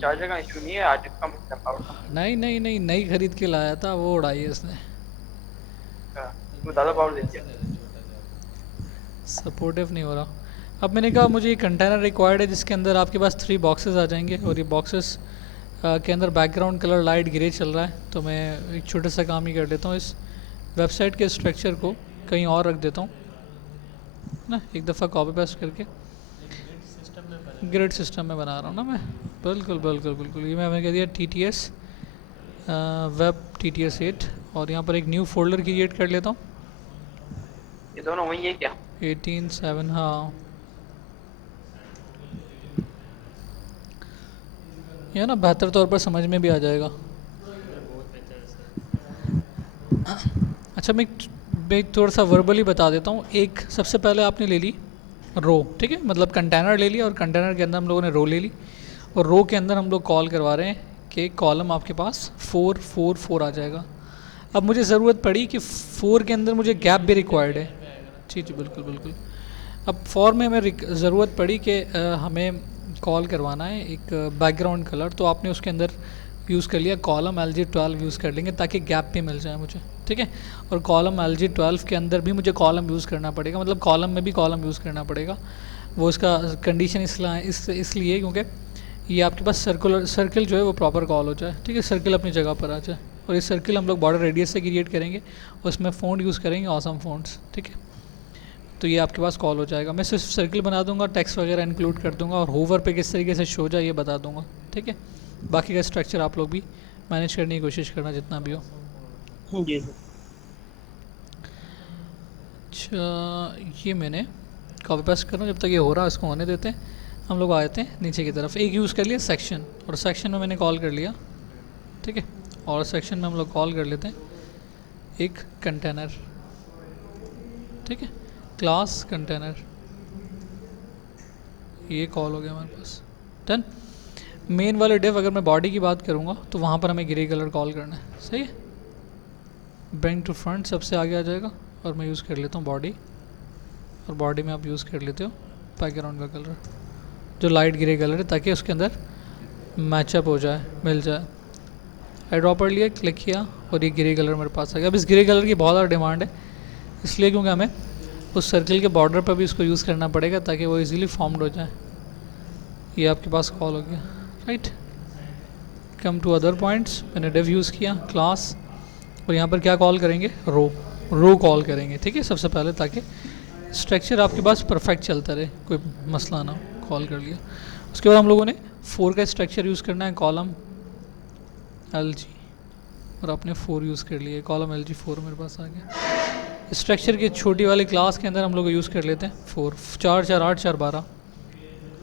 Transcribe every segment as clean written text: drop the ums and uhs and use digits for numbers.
Charger का issue नहीं है, आज कम है पावर का। नहीं नहीं नहीं, नई खरीद के लाया था, वो उड़ाई है इसने। अच्छा, वो ज़्यादा पावर देती है। सपोर्टिव नहीं हो रहा। अब मैंने कहा मुझे ये कंटेनर रिक्वायर्ड है जिसके अंदर आपके पास 3 बॉक्सेस आ जाएंगे, और ये बॉक्सेस के अंदर बैकग्राउंड कलर लाइट ग्रे चल रहा है, तो मैं एक छोटा सा काम ही कर देता हूँ, इस वेबसाइट के स्ट्रक्चर को कहीं और रख देता हूँ ना, एक दफ़ा कॉपी पेस्ट करके ग्रिड सिस्टम में बना रहा हूँ ना मैं। बिल्कुल बिल्कुल बिल्कुल, ये मैंने कह दिया T T S web T T S 8, और यहाँ पर एक न्यू फोल्डर क्रिएट कर लेता हूँ। ये दोनों वही है क्या? 18/7, हाँ। यह ना बेहतर तौर पर समझ में भी आ जाएगा। अच्छा, मैं थोड़ा सा वर्बली बता देता हूँ। एक सबसे पहले आपने ले ली रो, ठीक है, मतलब कंटेनर ले लिया, और कंटेनर के अंदर हम लोगों ने रो ले ली, और रो के अंदर हम लोग कॉल करवा रहे हैं कि कॉलम आपके पास 4 4 4 आ जाएगा। अब मुझे ज़रूरत पड़ी कि 4 के अंदर मुझे गैप भी रिक्वायर्ड है। जी जी बिल्कुल बिल्कुल। अब फॉर में हमें ज़रूरत पड़ी कि हमें कॉल करवाना है एक बैकग्राउंड कलर, तो आपने उसके अंदर यूज़ कर लिया कॉलम LG12 यूज़ कर लेंगे ताकि गैप भी मिल जाए मुझे, ठीक है। और कॉलम LG12 के अंदर भी मुझे कॉलम यूज़ करना पड़ेगा, मतलब कॉलम में भी कॉलम यूज़ करना पड़ेगा। वो इसका कंडीशन इसलिए क्योंकि ये आपके पास सर्कल जो है वो प्रॉपर कॉल हो जाए, ठीक है, सर्कल अपनी जगह पर आ जाए। और इस सर्कल हम लोग बॉर्डर रेडियस से क्रिएट करेंगे, उसमें फ़ॉन्ट यूज़ करेंगे ऑसम फ़ॉन्ट्स, ठीक है। तो ये आपके पास कॉल हो जाएगा। मैं सिर्फ सर्कल बना दूंगा, टेक्स्ट वगैरह इंक्लूड कर दूंगा, और होवर पे किस तरीके से शो जाए ये बता दूंगा, ठीक है। बाकी का स्ट्रक्चर आप लोग भी मैनेज करने की कोशिश करना जितना भी हो। जी सर। अच्छा, ये मैंने कॉपी पेस्ट कर रहा हूँ, जब तक ये हो रहा है इसको होने देते हैं। हम लोग आ जाते हैं नीचे की तरफ। एक यूज़ कर लिया सेक्शन, और सेक्शन में मैंने कॉल कर लिया, ठीक है। और सेक्शन में हम लोग कॉल कर लेते हैं एक कंटेनर, ठीक है, क्लास कंटेनर। ये कॉल हो गया हमारे पास, डन। मेन वाले डिव अगर मैं बॉडी की बात करूँगा तो वहाँ पर हमें ग्रे कलर कॉल करना है, सही है। ब्रिंग टू फ्रंट सबसे आगे आ जाएगा, और मैं यूज़ कर लेता हूँ बॉडी, और बॉडी में आप यूज़ कर लेते हो बैकग्राउंड का कलर जो लाइट ग्रे कलर है, ताकि उसके अंदर मैचअप हो जाए, मिल जाए। आई ड्रॉपर लिया, क्लिक किया, और ये ग्रे कलर मेरे पास आ गया। अब इस ग्रे कलर की बहुत ज़्यादा डिमांड है, इसलिए क्योंकि हमें उस सर्कल के बॉर्डर पर भी इसको यूज़ करना पड़ेगा ताकि वो इजीली फॉर्म्ड हो जाए। ये आपके पास कॉल हो गया, right. Come to other points, मैंने डिव यूज़ किया क्लास, और यहाँ पर क्या कॉल करेंगे, रो कॉल करेंगे, ठीक है, सबसे पहले, ताकि स्ट्रक्चर आपके पास परफेक्ट चलता रहे, कोई मसला ना हो। कॉल कर लिया। उसके बाद हम लोगों ने 4 का स्ट्रक्चर यूज़ करना है, कॉलम LG, और आपने 4 यूज़ कर लिया, कॉलम LG 4 मेरे पास आ गया। स्ट्रक्चर की छोटी वाली क्लास के अंदर हम लोग यूज़ कर लेते हैं 4, 4 4 8 4 12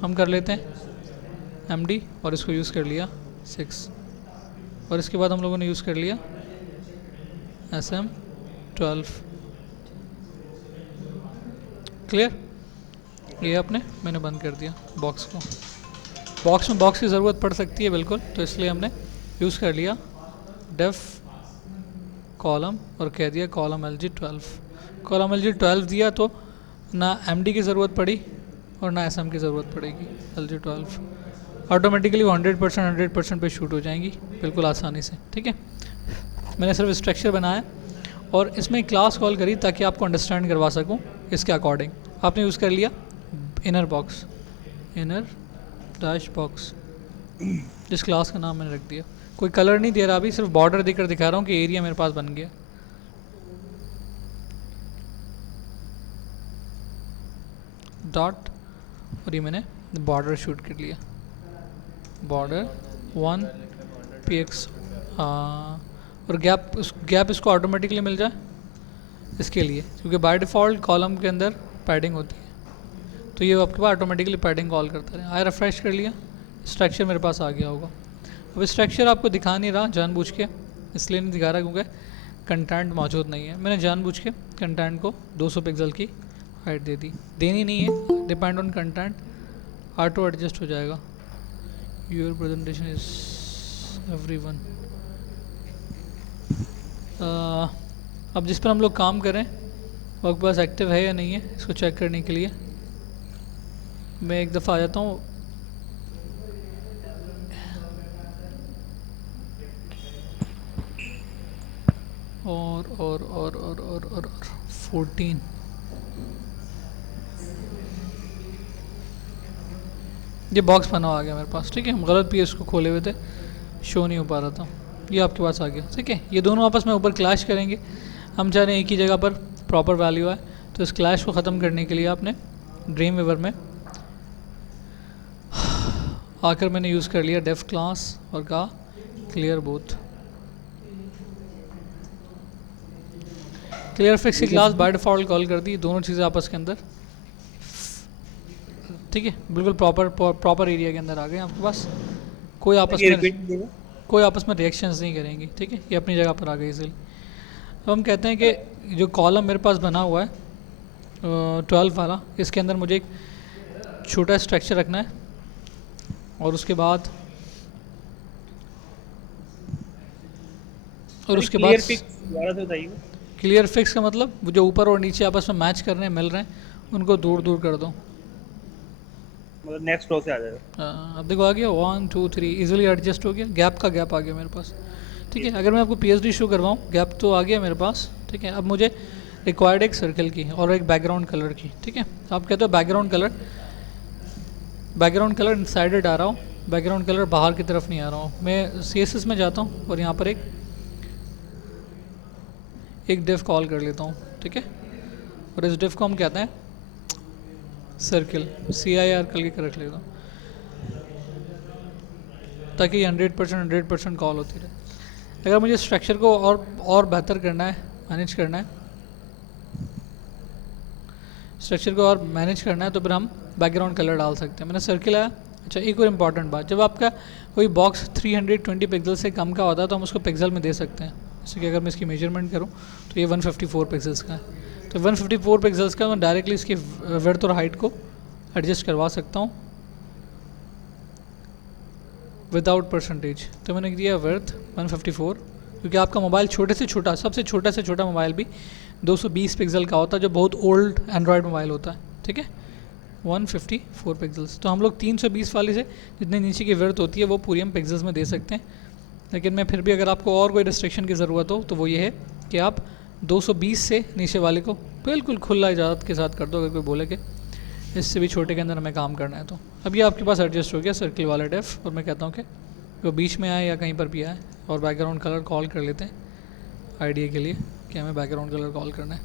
हम कर लेते हैं MD, और इसको यूज़ कर लिया 6, और इसके बाद हम लोगों ने यूज़ कर लिया SM12। क्लियर। ये आपने मैंने बंद कर दिया बॉक्स को। बॉक्स में बॉक्स की ज़रूरत पड़ सकती है बिल्कुल, तो इसलिए हमने यूज़ कर लिया डेफ कॉलम, और कह दिया कॉलम LG12। कॉलम LG12 दिया तो ना MD की ज़रूरत पड़ी और ना SM की ज़रूरत पड़ेगी। LG12 ऑटोमेटिकली 100% पे शूट हो जाएंगी बिल्कुल आसानी से, ठीक है। मैंने सिर्फ स्ट्रक्चर बनाया और इसमें क्लास कॉल करी ताकि आपको अंडरस्टैंड करवा सकूं इसके अकॉर्डिंग। आपने यूज़ कर लिया inner box, inner dash box, जिस क्लास का नाम मैंने रख दिया। कोई कलर नहीं दे रहा अभी, सिर्फ बॉर्डर देकर दिखा रहा हूँ कि एरिया मेरे पास बन गया। डॉट, और ये मैंने बॉर्डर शूट कर लिया, बॉर्डर 1 px, और गैप इसको ऑटोमेटिकली मिल जाए इसके लिए, क्योंकि बाय डिफ़ॉल्ट कॉलम के अंदर पैडिंग होती है, तो ये आपके पास ऑटोमेटिकली पैडिंग कॉल करता है। आई रिफ्रेश कर लिया, स्ट्रक्चर मेरे पास आ गया होगा। अब स्ट्रक्चर आपको दिखा नहीं रहा जानबूझ के, इसलिए नहीं दिखा रहा क्योंकि कंटेंट मौजूद नहीं है। मैंने जानबूझ के कंटेंट को 200 पिक्सल की हाइट दे दी, देनी नहीं है, depend on content, auto adjust हो जाएगा। Your presentation is everyone. अब जिस पर हम लोग काम करें वो आपके पास एक्टिव है या नहीं है, इसको चेक करने के लिए मैं एक दफ़ा आ जाता हूँ और 14। ये बॉक्स बना आ गया मेरे पास, ठीक है। हम गलत पीएस को खोले हुए थे, शो नहीं हो पा रहा था। ये आपके पास आ गया, ठीक है। ये दोनों आपस में ऊपर क्लैश करेंगे। हम चाह रहे हैं एक ही जगह पर प्रॉपर वैल्यू आए, तो इस क्लैश को ख़त्म करने के लिए आपने ड्रीम वेवर में आकर मैंने यूज़ कर लिया डेफ क्लास और कहा क्लियर बोथ। क्लियर फिक्स की क्लास बाय डिफ़ॉल्ट कॉल कर दी, दोनों चीज़ें आपस के अंदर, ठीक है, बिल्कुल प्रॉपर एरिया के अंदर आ गए आपके पास। कोई आपस में रिएक्शंस नहीं करेंगी, ठीक है। ये अपनी जगह पर आ गई इजीली। अब हम कहते हैं कि जो कॉलम मेरे पास बना हुआ है 12 वाला, इसके अंदर मुझे एक छोटा स्ट्रक्चर रखना है और उसके बाद क्लियर फिक्स का मतलब वो जो ऊपर और नीचे आपस में मैच कर रहे हैं, मिल रहे हैं, उनको दूर दूर कर दो। मतलब नेक्स्ट रो से आ जाएगा। अब देखो आ गया 1 2 3 इजीली एडजस्ट हो गया। गैप का गैप आ गया मेरे पास, ठीक है। अगर मैं आपको पीएचडी शो करवाऊँ, गैप तो आ गया मेरे पास, ठीक है। अब मुझे रिक्वायर्ड एक सर्कल की और एक बैकग्राउंड कलर की, ठीक है। आप कहते हो बैकग्राउंड कलर इनसाइडेड आ रहा हूँ, बैकग्राउंड कलर बाहर की तरफ नहीं आ रहा हूँ। मैं सीएसएस में जाता हूँ और यहाँ पर एक डिफ कॉल कर लेता हूँ, ठीक है। और इस डिफ को हम कहते हैं सर्किल, CIR कर रख लेता हूँ ताकि 100% कॉल होती रहे। अगर मुझे स्ट्रक्चर को और बेहतर करना है, मैनेज करना है, स्ट्रक्चर को और मैनेज करना है, तो फिर हम बैकग्राउंड कलर डाल सकते हैं। मैंने सर्किल आया। अच्छा, एक और इम्पॉर्टेंट बात, जब आपका कोई बॉक्स 320 पिक्सल से कम का होता है तो हम उसको पिक्सल में दे सकते हैं। जैसे कि अगर मैं इसकी मेजरमेंट करूँ तो ये 154 पिक्सल्स का है, तो 154 पिक्सल्स का मैं डायरेक्टली इसकी विड्थ और हाइट को एडजस्ट करवा सकता हूँ विदाउट परसेंटेज। तो मैंने दिया विड्थ 154, क्योंकि आपका मोबाइल छोटे से छोटा, सबसे छोटा से छोटा मोबाइल भी 220 पिक्सल का होता है, जो बहुत ओल्ड एंड्रॉयड मोबाइल होता है, ठीक है। 154 पिक्सल्स, तो हम लोग 320 वाली से जितनी नीचे की विड्थ होती है वो पूरी हम पिक्सल्स में दे सकते हैं। लेकिन मैं फिर भी, अगर आपको और कोई रिस्ट्रिक्शन की ज़रूरत हो तो वो ये है कि आप 220 से नीचे वाले को बिल्कुल खुला इजाज़त के साथ कर दो, अगर कोई बोले कि इससे भी छोटे के अंदर हमें काम करना है तो। अब ये आपके पास एडजस्ट हो गया सर्किल वाला डेफ, और मैं कहता हूँ कि वो बीच में आए या कहीं पर भी आए, और बैकग्राउंड कलर कॉल कर लेते हैं आइडिया के लिए कि हमें बैकग्राउंड कलर कॉल करना है।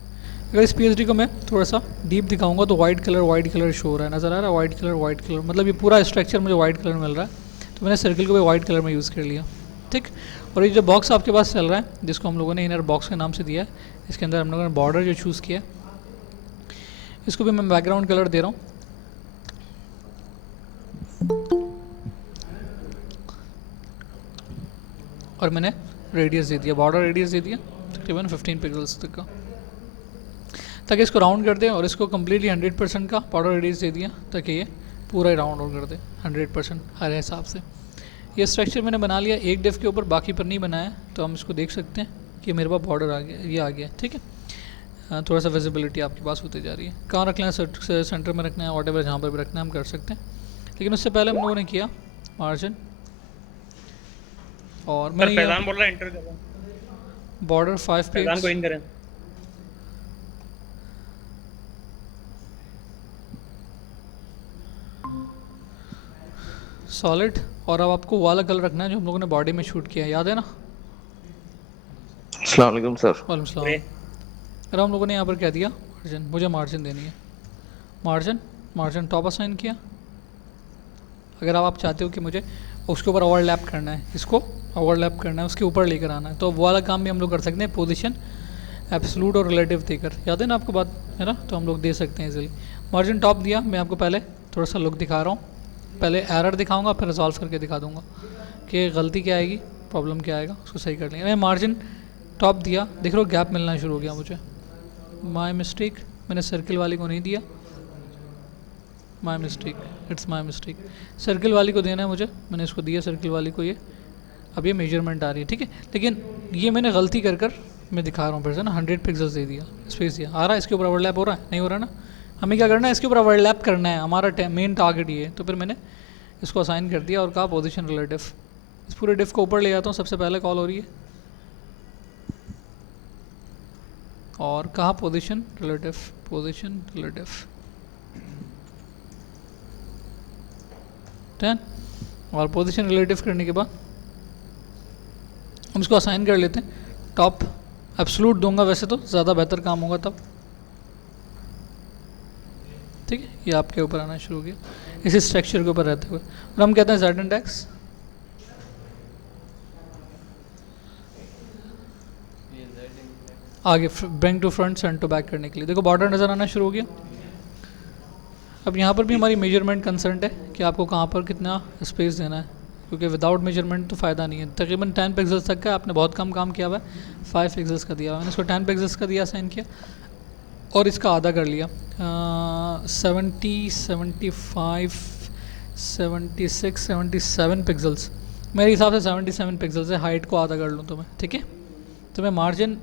अगर इस पीएचडी को मैं थोड़ा सा डीप दिखाऊंगा तो वाइट कलर शो हो रहा है, नज़र आ रहा है वाइट कलर, मतलब ये पूरा स्ट्रक्चर मुझे वाइट कलर मिल रहा है। तो मैंने सर्किल को भी वाइट कलर में यूज़ कर लिया, ठीक। और ये जो बॉक्स आपके पास चल रहा है, जिसको हम लोगों ने इनर बॉक्स के नाम से दिया है, इसके अंदर हम लोगों ने बॉर्डर जो चूज़ किया, इसको भी मैं बैकग्राउंड कलर दे रहा हूँ। और मैंने रेडियस दे दिया, बॉर्डर रेडियस दे दिया तकरीबन 15 पिक्सल्स तक का, ताकि इसको राउंड कर दें। और इसको कम्प्लीटली 100% का बॉर्डर रेडियस दे दिया ताकि ये पूरा ही राउंड कर दे 100% हर हिसाब से। ये स्ट्रक्चर मैंने बना लिया एक डिफ के ऊपर, बाकी पर नहीं बनाया, तो हम इसको देख सकते हैं कि मेरे पास बॉर्डर आ गया, ये आ गया, ठीक है। थोड़ा सा विजिबिलिटी आपके पास होती जा रही है। कहाँ रखना है, सेंटर में रखना है, वॉट एवर जहाँ पर भी रखना है हम कर सकते हैं। लेकिन उससे पहले हम लोगों ने किया मार्जिन, और मैंने फैजान बोल रहा है एंटर करो, बॉर्डर 5 पे फैजान को इन करें। सॉलिड। और अब आपको वाला कलर रखना है जो हम लोगों ने बॉडी में शूट किया है, याद है ना। अस्सलाम वालेकुम सर। वालेकुम सलाम। अरे हम लोगों ने यहाँ पर क्या दिया, मार्जिन, मुझे मार्जिन देनी है, मार्जिन टॉप असाइन किया। अगर आप चाहते हो कि मुझे उसके ऊपर ओवरलैप करना है, इसको ओवरलैप करना है, उसके ऊपर लेकर आना है, तो वो वाला काम भी हम लोग कर सकते हैं पोजीशन एब्सोल्यूट और रिलेटिव देकर, याद है ना आपको बात, है ना। तो हम लोग दे सकते हैं इजीली। मार्जिन टॉप दिया। मैं आपको पहले थोड़ा सा लुक दिखा रहा हूँ, पहले एरर दिखाऊंगा, फिर रिजॉल्व करके दिखा दूंगा कि गलती क्या आएगी, प्रॉब्लम क्या आएगा, उसको सही कर लेंगे। मैं मार्जिन टॉप दिया, देख रहे हो गैप मिलना शुरू हो गया मुझे, माई मिस्टेक, मैंने सर्किल वाली को नहीं दिया, my mistake, it's my mistake. Circle वाली को देना है मुझे, मैंने इसको दिया सर्किल वाली को, ये अब ये मेजरमेंट आ रही है, ठीक है। लेकिन ये मैंने गलती कर मैं दिखा रहा हूँ फिर से ना, 100 पिक्सल्स दे दिया, स्पेस दिया, आ रहा है, इसके ऊपर ओवरलैप हो रहा है, नहीं हो रहा ना। हमें क्या करना है, इसके ऊपर ओवरलैप करना है, हमारा मेन टारगेट ये है। तो फिर मैंने इसको असाइन कर दिया और कहा पोजीशन रिलेटिव। इस पूरे डिफ को ऊपर ले जाता हूँ, सबसे पहले कॉल हो रही है, और कहाँ पोजीशन रिलेटिव, पोजीशन रिलेटिव 10, और पोजीशन रिलेटिव करने के बाद हम इसको असाइन कर लेते हैं टॉप। एब्सोल्यूट दूंगा वैसे तो ज़्यादा बेहतर काम होगा तब, ठीक है। ये आपके ऊपर आना शुरू हो गया इसी स्ट्रक्चर के ऊपर रहते हुए, और हम कहते हैं Z इंडेक्स आगे bring to front send to back करने के लिए। देखो बॉर्डर नज़र आना शुरू हो गया। अब यहाँ पर भी हमारी मेजरमेंट कंसर्न है कि आपको कहाँ पर कितना स्पेस देना है, क्योंकि विदाउट मेजरमेंट तो फ़ायदा नहीं है। तकरीबन 10 पिक्सल्स तक का आपने बहुत कम काम किया हुआ है, 5 पिक्सल्स का दिया हुआ है, मैंने इसको 10 पिक्सल्स का दिया, साइन किया और इसका आधा कर लिया 70, 75, 76, 77 पिक्सल्स। मेरे हिसाब से 77 पिक्सल्स है, हाइट को आधा कर लूँ तो मैं, ठीक है। तो मैं मार्जिन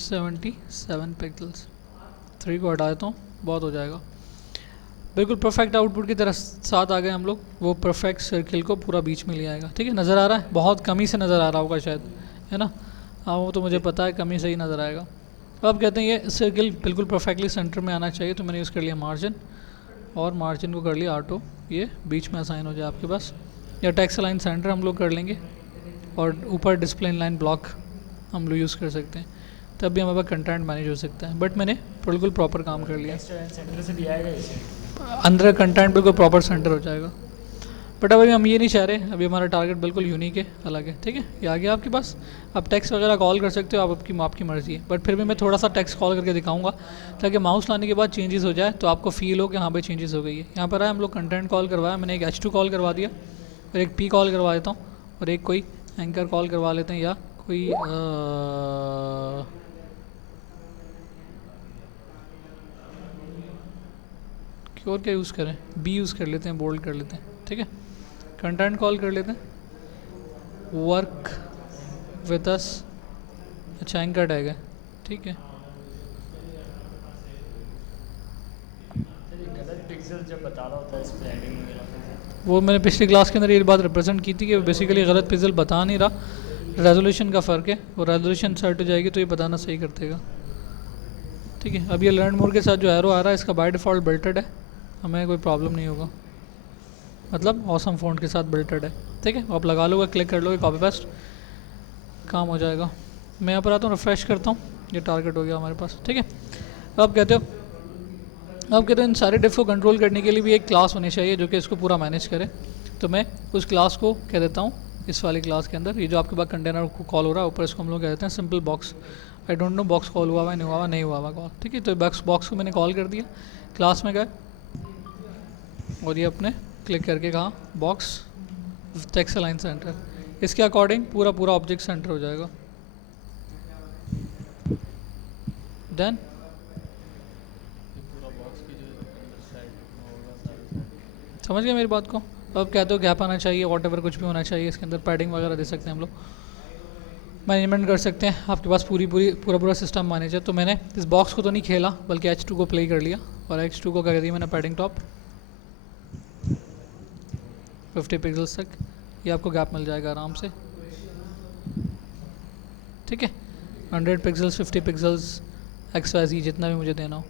77 पिक्सल्स 3 को हटा देता हूँ, बहुत हो जाएगा। बिल्कुल परफेक्ट आउटपुट की तरह साथ आ गए हम लोग, वो परफेक्ट सर्किल को पूरा बीच में ले आएगा, ठीक है। नज़र आ रहा है, बहुत कमी से नज़र आ रहा होगा शायद, है ना। हाँ वो तो मुझे पता है, कमी से ही नज़र आएगा। अब कहते हैं ये सर्किल बिल्कुल परफेक्टली सेंटर में आना चाहिए, तो मैंने यूज़ कर लिया मार्जिन, और मार्जिन को कर लिया ऑटो, ये बीच में असाइन हो जाए आपके पास। या टेक्स्ट लाइन सेंटर हम लोग कर लेंगे, और ऊपर डिस्प्ले लाइन ब्लॉक हम लोग यूज़ कर सकते हैं, तब भी हमारे पास कंटेंट मैनेज हो सकता है। बट मैंने बिल्कुल प्रॉपर काम कर लिया, सेंटर से दिया है इसे, अंदर कंटेंट बिल्कुल प्रॉपर सेंटर हो जाएगा। बट अभी हम ये नहीं चाह रहे, अभी हमारा टारगेट बिल्कुल यूनिक है, अलग है, ठीक है। ये आ गया आपके पास। आप टेक्स्ट वगैरह कॉल कर सकते हो, आप आपकी मर्ज़ी है, बट फिर भी मैं थोड़ा सा टेक्स्ट कॉल करके दिखाऊंगा ताकि माउस लाने के बाद चेंजेस हो जाए, तो आपको फील हो कि हाँ भाई चेंजेस हो गई है। यहाँ पर आए हम लोग कंटेंट कॉल करवाया, मैंने एक H2 कॉल करवा दिया, और एक P कॉल करवा देता हूँ, और एक कोई एंकर कॉल करवा लेते हैं, या कोई और क्या यूज़ करें, बी यूज़ कर लेते हैं, बोल्ड कर लेते हैं, ठीक है। कंटेंट कॉल कर लेते हैं, वर्क विद अस, अच्छा एंकर टैग है, ठीक है। गलत पिक्सल जब बता रहा होता है इस पे एडिंग वगैरह, वो मैंने पिछली क्लास के अंदर ये बात रिप्रेजेंट की थी कि बेसिकली गलत पिक्सल बता नहीं रहा, रेजोल्यूशन का फ़र्क है, और रेजोल्यूशन सेट हो जाएगी तो ये बताना सही कर देगा, ठीक है। अब ये लर्न मोड के साथ जो एरो आ रहा है इसका बाय डिफ़ॉल्ट बिल्टेड है, हमें कोई प्रॉब्लम नहीं होगा, मतलब ऑसम फ़ॉन्ट के साथ बिल्टेड है, ठीक है। आप लगा लोगे, क्लिक कर लोगे, कॉपी पेस्ट काम हो जाएगा। मैं यहाँ पर आता हूँ, रिफ्रेश करता हूँ, ये टारगेट हो गया हमारे पास, ठीक है। अब कहते हो इन सारे डिफ को कंट्रोल करने के लिए भी एक क्लास होनी चाहिए जो कि इसको पूरा मैनेज करे, तो मैं उस क्लास को कह देता हूँ इस वाली क्लास के अंदर, ये जो आपके पास कंटेनर को कॉल हो रहा है ऊपर, इसको हम लोग कह देते हैं simple box. I don't know box call हुआ हुआ नहीं हुआ हुआ कॉल, ठीक है। तो बॉक्स को मैंने कॉल कर दिया, क्लास में गए, और ये अपने क्लिक करके कहा बॉक्स टेक्स्ट अलाइन सेंटर, इसके अकॉर्डिंग पूरा ऑब्जेक्ट सेंटर हो जाएगा। देन पूरा बॉक्स की जो अंदर साइड होगा सारी साइड, समझ गए मेरी बात को। अब कहते हो गैप आना चाहिए, वॉट कुछ भी होना चाहिए, इसके अंदर पैडिंग वगैरह दे सकते हैं हम लोग, मैनेजमेंट कर सकते हैं। आपके पास पूरा सिस्टम मैनेज है। तो मैंने इस बॉक्स को तो नहीं खेला, बल्कि H2 को प्ले कर लिया, और H2 को कर दिया मैंने पैडिंग टॉप 50 पिक्सल्स तक, ये आपको गैप मिल जाएगा आराम से, ठीक है। 100 पिक्सल्स, 50 पिक्सल्स, XYZ जितना भी मुझे देना हो,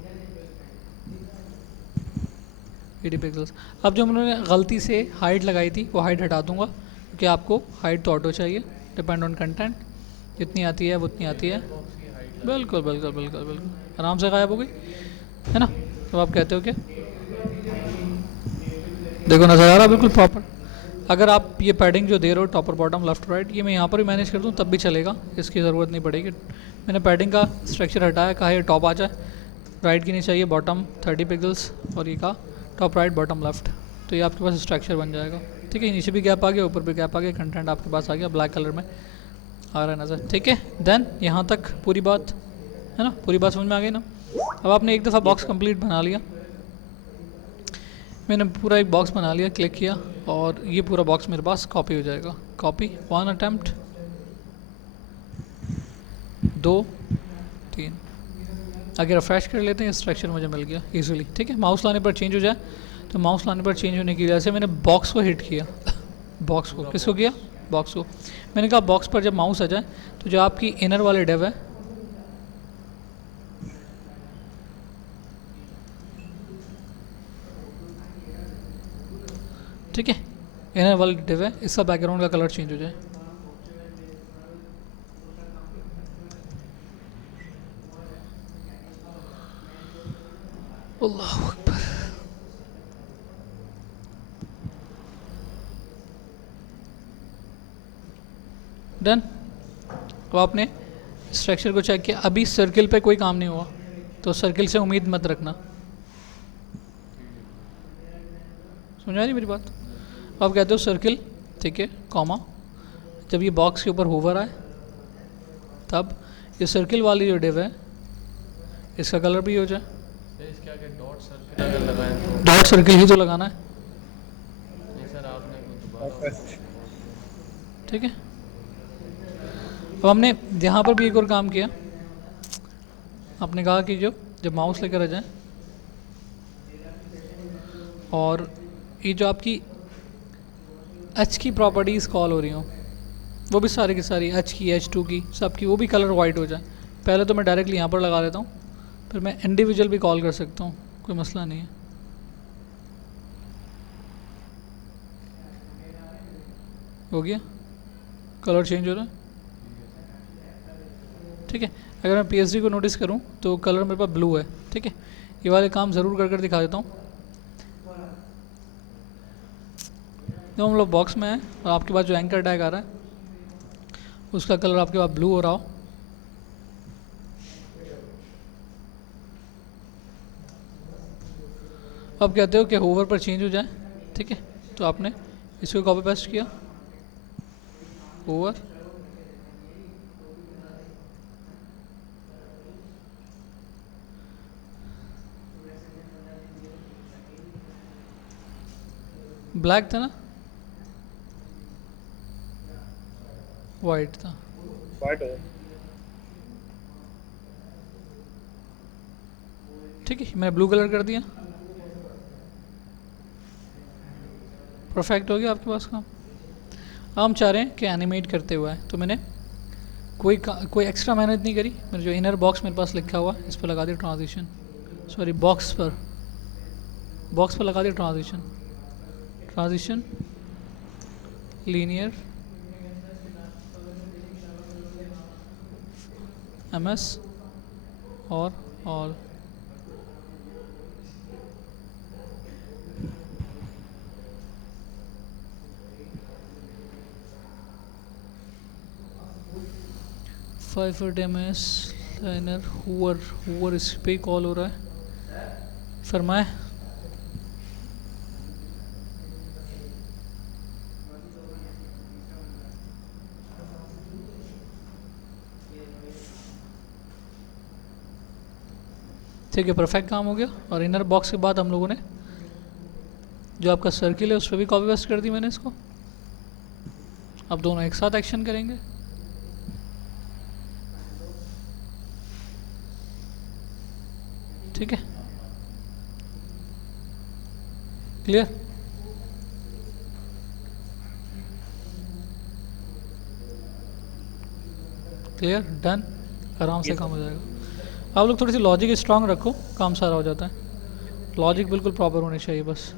80 पिक्सल्स। अब जो उन्होंने गलती से हाइट लगाई थी वो हाइट हटा दूंगा, क्योंकि आपको हाइट तो ऑटो चाहिए, डिपेंड ऑन कंटेंट, जितनी आती है उतनी आती है। बिल्कुल बिल्कुल बिल्कुल बिल्कुल आराम से गायब हो गई, है ना। तो आप कहते हो क्या, देखो नज़र आ रहा बिल्कुल प्रॉपर। अगर आप ये पैडिंग जो दे रहे हो टॉप और बॉटम लेफ्ट राइट, ये मैं यहाँ पर भी मैनेज कर दूँ तब भी चलेगा, इसकी ज़रूरत नहीं पड़ेगी। मैंने पैडिंग का स्ट्रक्चर हटाया, कहा ये टॉप आ जाए, राइट की नहीं चाहिए, बॉटम 30 पिक्सल्स, और ये का टॉप राइट बॉटम लेफ्ट, तो ये आपके पास स्ट्रक्चर बन जाएगा, ठीक है। नीचे भी गैप आ गया, ऊपर भी गैप आ गया, कंटेंट आपके पास आ गया, ब्लैक कलर में आ रहा है नज़र, ठीक है। देन यहाँ तक पूरी बात है ना, पूरी बात समझ में आ गई ना। अब आपने एक दफ़ा बॉक्स कंप्लीट बना लिया, मैंने पूरा एक बॉक्स बना लिया, क्लिक किया, और ये पूरा बॉक्स मेरे पास कॉपी हो जाएगा। कॉपी 1 अटैम्प्ट 2 3, आगे रिफ्रेश कर लेते हैं, स्ट्रक्चर मुझे मिल गया इजीली, ठीक है। माउस लाने पर चेंज हो जाए, तो माउस लाने पर चेंज होने की वजह से मैंने बॉक्स को हिट किया, बॉक्स को, किसको किया, बॉक्स को। मैंने कहा बॉक्स पर जब माउस आ जाए तो जो आपकी इनर वाले डिव है, ठीक है, इनर वाला डिव है, इसका बैकग्राउंड का कलर चेंज हो जाए। अल्लाह अकबर। डन। तो आपने स्ट्रक्चर को चेक किया, अभी सर्किल पे कोई काम नहीं हुआ, तो सर्किल से उम्मीद मत रखना। समझ आ रही मेरी बात? आप कहते हो सर्किल, ठीक है, कॉमा, जब ये बॉक्स के ऊपर होवर आए तब ये सर्किल वाली जो डिव है इसका कलर भी हो जाए। इसके आगे डॉट सर्किल अगर लगाएं तो? डॉट सर्किल ही तो लगाना है। नहीं सर, आपने दोबारा ठीक है, अब हमने यहाँ पर भी एक और काम किया। आपने कहा कि जब माउस लेकर आ जाए और ये जो आपकी एच की प्रॉपर्टीज़ कॉल हो रही हों, वो भी सारी की सारी एच की, H2 की, सब की, वो भी कलर वाइट हो जाए। पहले तो मैं डायरेक्टली यहाँ पर लगा देता हूँ, फिर मैं इंडिविजुअल भी कॉल कर सकता हूँ, कोई मसला नहीं है। हो गया, कलर चेंज हो रहा है। ठीक है, अगर मैं PSD को नोटिस करूँ तो कलर मेरे पास ब्लू है। ठीक है, ये वाले काम ज़रूर कर दिखा देता हूँ। जब हम लोग बॉक्स में हैं और आपके पास जो एंकर टैग आ रहा है उसका कलर आपके पास ब्लू हो रहा हो, अब कहते हो कि होवर पर चेंज हो जाए। ठीक है, तो आपने इसको कॉपी पेस्ट किया, होवर, ब्लैक था ना, वाइट था, वाइट है। ठीक है, मैंने ब्लू कलर कर दिया, परफेक्ट हो गया आपके पास काम। अब हम चाह रहे हैं कि एनिमेट करते हुए है, तो मैंने कोई एक्स्ट्रा मेहनत नहीं करी। मेरे जो इनर बॉक्स मेरे पास लिखा हुआ है इस पर लगा दिया ट्रांजिशन, सॉरी बॉक्स पर लगा दिया ट्रांजिशन लीनियर MS और ऑल। फाइव MS लाइनर हुवर इस पे कॉल हो रहा है। फरमाए। ठीक है, परफेक्ट काम हो गया। और इनर बॉक्स के बाद हम लोगों ने जो आपका सर्किल है उस पर भी कॉपी पेस्ट कर दी मैंने इसको। अब दोनों एक साथ एक्शन करेंगे। ठीक है, क्लियर? क्लियर, डन, आराम से काम हो जाएगा। आप लोग थोड़ी सी लॉजिक स्ट्रांग रखो, काम सारा हो जाता है। लॉजिक बिल्कुल प्रॉपर होनी चाहिए बस।